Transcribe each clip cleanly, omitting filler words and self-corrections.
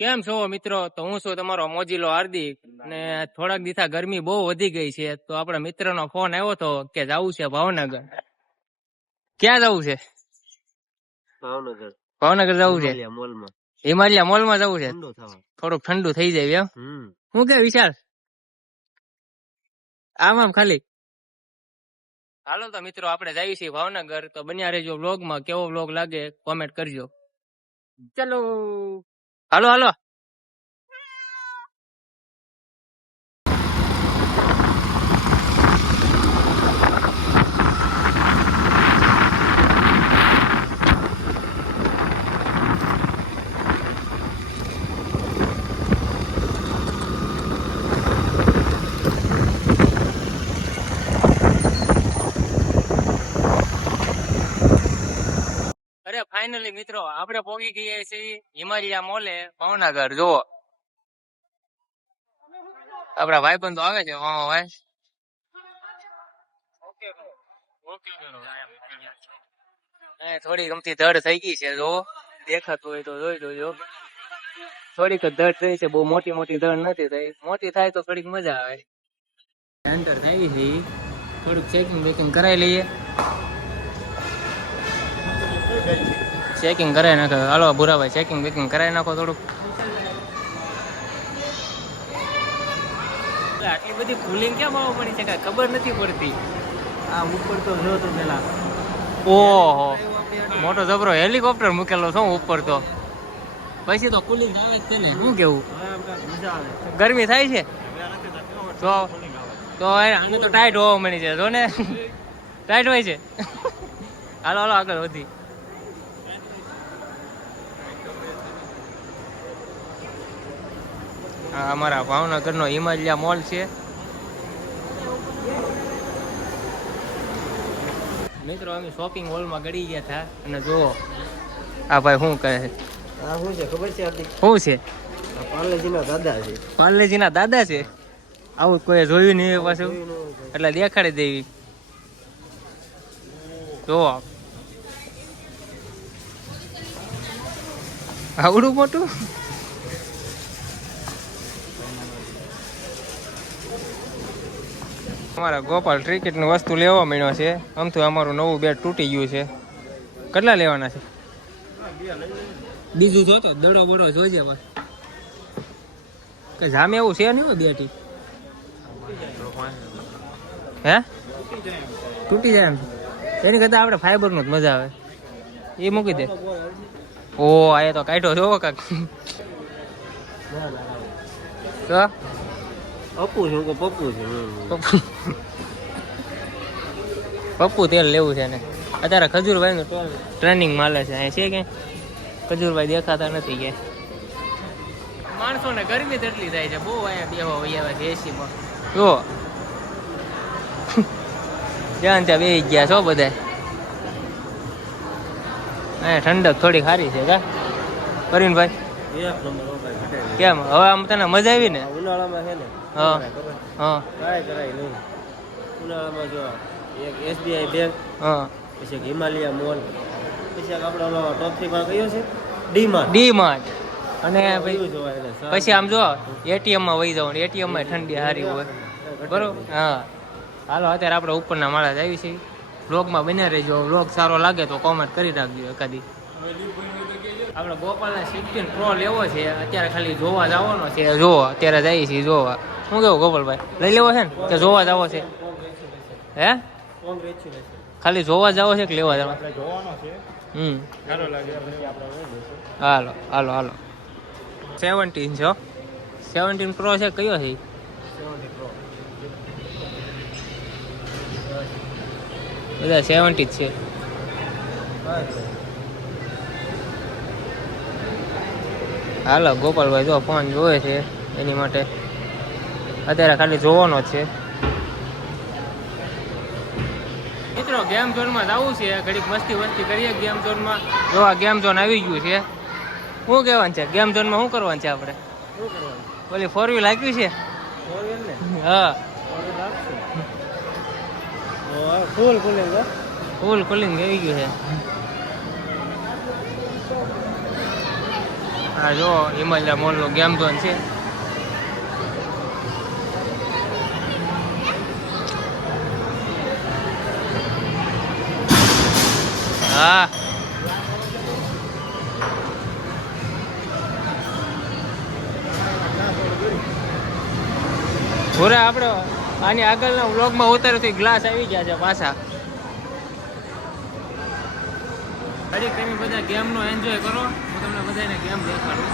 કેમ છો મિત્રો? તો હું છું તમારો મોજીલો હાર્દિક અને થોડાક દિવસા ગરમી બહુ વધી ગઈ છે તો આપણા મિત્રનો ફોન આવ્યો તો કે જવું છે ભાવનગર. ક્યાં જવું છે? ભાવનગર. ભાવનગર જવું છે, મોલમાં હિમાલયા મોલમાં જવું છે. ઠંડો થવા. થોડુંક ઠંડુ થઈ જાય એમ. હું કે વિચાર આમ ખાલી હાલો તો મિત્રો આપણે જઈએ છીએ ભાવનગર. તો બન્યા રહેજો વ્લોગમાં. કેવો વ્લોગ લાગે કોમેન્ટ કરજો. ચલો હાલો હાલો. અરે ફાઇનલી મિત્રો આપણે પહોંચી ગયા છીએ હિમાલયા મોલે ભાવનગર. જુઓ આપડા ભાઈ બંધ આવે છે. થોડી ગમતી ધડ થઈ ગઈ છે. જો દેખાતું હોય તો જોઈ જોજો. થોડીક ધડ થઈ છે, બહુ મોટી મોટી ધડ નથી થઈ. મોટી થાય તો થોડીક મજા આવે. એન્ટર થઈ છે, થોડુંક ચેકિંગ બેકિંગ કરાવી લઈએ. ચેકિંગ કરાવી નાખો. હાલો ભૂરાભાઈ ચેકિંગ બેકિંગ કરાવી નાખો થોડુંક. આટલી બધી કુલિંગ કેમ આવવા પડી છે કઈ ખબર નથી પડતી. આ ઉપર તો જો તો પેલા ઓહો મોટો જબરો હેલિકોપ્ટર મૂકેલો છો ઉપર. તો પછી તો કુલિંગ આવે જ છે ને. શું કેવું? મજા આવે. ગરમી થાય છે તો આને તો ટાઈટ હોવા મળી છે. જો ને ટાઈટ હોય છે. હાલો હાલો આગળ વધી. આ અમારા ભાવનગરનો હિમાલયા મોલ છે. મિત્રો અમે શોપિંગ મોલમાં ગળી ગયા હતા અને જુઓ આ ભાઈ શું કહે છે. આ શું છે ખબર છે? શું છે? પાર્લેજીના દાદા છે. પાર્લેજીના દાદા છે. આવું કોઈ જોયું નહીં પાછું, એટલે દેખાડી દેવી. જુઓ આવડું મોટું. અમારા ગોપાલ ક્રિકેટની વસ્તુ લેવા મળ્યો છે. આમ તો અમારું નવું બેટ તૂટી ગયું છે. કેટલા લેવાના છે? બીજું જોતો દડો બડો જોઈજે બસ. કે જામે એવું છે નહીં બેટી? હે તૂટી જાય એમ? એની કરતા આપણે ફાઈબરનું જ મજા આવે. એ મૂકી દે. ઓ આ તો કાઢ્યો જોવો કાક. તો પપ્પુ છું કે પપ્પુ છે? પપ્પુ તેલ લેવું છે ને. અત્યારે ખજૂરભાઈ નું ટ્રેનિંગ માલે છે. અહીં છે ક્યાંય ખજૂરભાઈ દેખાતા નથી ક્યાંય. માણસો ને ગરમી તેટલી થાય છે બહુ. અહીંયા બેહવા વૈયા છે એસીમાં. જો જ્યાં ત્યાં બેસી ગયા છો બધા. અહીંયા ઠંડક થોડી સારી છે કા પરવીનભાઈ? એક નંબર ભાઈ. કેમ હવે આમ તને મજા આવી ને? ઉનાળામાં છે ને. હા હા કાંઈ કરાય નહીં. ઉનાળામાં જો એક SBI બેંક, હા પછી એક હિમાલયા મોલ, પછી એક આપણે ઓલો ટોપ 3 માં કયો છે ડીમાર્ટ. ડીમાર્ટ. અને બધું જોવાય એટલે પછી આમ જો એટીએમ માં વહી જવાનું. એટીએમ માં ઠંડી સારી હોય. બરોબર. હા હાલો અત્યારે આપણે ઉપરના માળા જ આવી છીએ. વ્લોગમાં બન્યા રહેજો. વ્લોગ સારો લાગે તો કોમેન્ટ કરી રાખજો એકાદી. આપણે ગોપાલને 16 પ્રો લેવો છે. અત્યારે ખાલી જોવા જવાનો છે. જો અત્યારે જઈએ છીએ જોવા. શું કેવું ગોપાલભાઈ? લઈ લેવો છે ને કે જોવા જવો છે? હે ખાલી જોવા જવો છે કે લેવા જવો? હાલો હાલો હાલો. 17 છે. 17 પ્રો છે. કયો છે? બધા 70 જ છે. હાલો ગોપાલભાઈ જો ફોન જોવે છે. એની માટે અત્યારે ખાલી જોવાનો જ છે. મિત્રો ગેમ ઝોનમાં જવું છે. ઘડીક મસ્તી વસ્તી કરીએ ગેમ ઝોનમાં. જો આ ગેમ ઝોન આવી ગયું છે. શું કહેવાનું છે ગેમ ઝોનમાં? શું કરવાનું છે આપણે? ઓલી 4 વ્હીલ આપ્યું છે. હા ફૂલ કુલિંગ. ફૂલ કુલિંગ આવી ગયું છે. હા જો હિમાલય મોલનો ગેમ ઝોન છે. હા પૂરે આપણે આની આગળના વ્લોગમાં ઉતારથી ગ્લાસ આવી ગયા છે પાછા. હજી તમે બધા ગેમનો એન્જોય કરો. હું તમને બધાને ગેમ દેખાડું.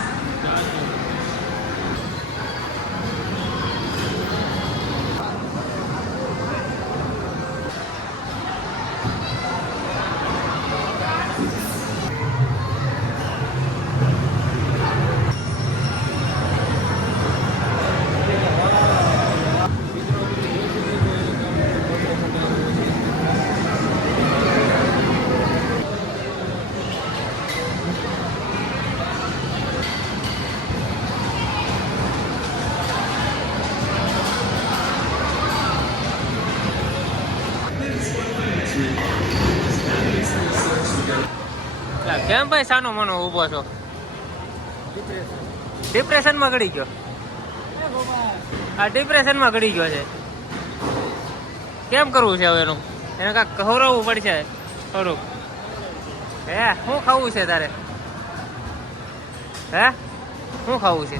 કેમ ભાઈ સાનો મનો ઊભો છો? ડિપ્રેશનમાં ગળી ગયો? આ ડિપ્રેશનમાં ગળી ગયો છે. કેમ કરવું છે હવે એનું? એને કાંઈક ખવડાવવું પડશે થોડુંક. હે શું ખાવું છે તારે? હે શું ખાવું છે?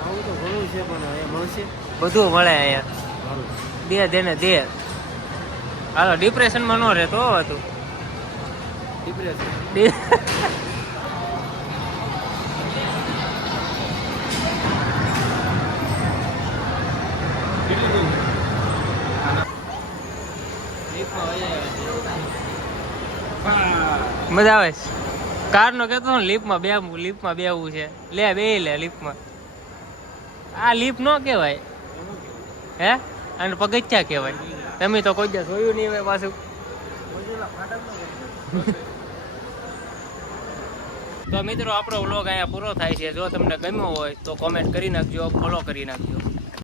આવું તો ઘણું છે પણ અહીંયા મળશે બધું મળે અહીંયા. દે દેને દે. હાલો ડિપ્રેશનમાં ન રહેતો હતું. મજા આવે છે. કાર નો કેતો લીપમાં બેવું છે. લે બે લે લીપમાં. આ લીપ નો કહેવાય હે, અને પગથિયા કહેવાય. તમે તો કોઈ દિવસ જોયું નહીં હોય પાછું. તો મિત્રો આપણો વ્લોગ અહીંયા પૂરો થાય છે. જો તમને ગમ્યો હોય તો કોમેન્ટ કરી નાખજો, ફોલો કરી નાખજો.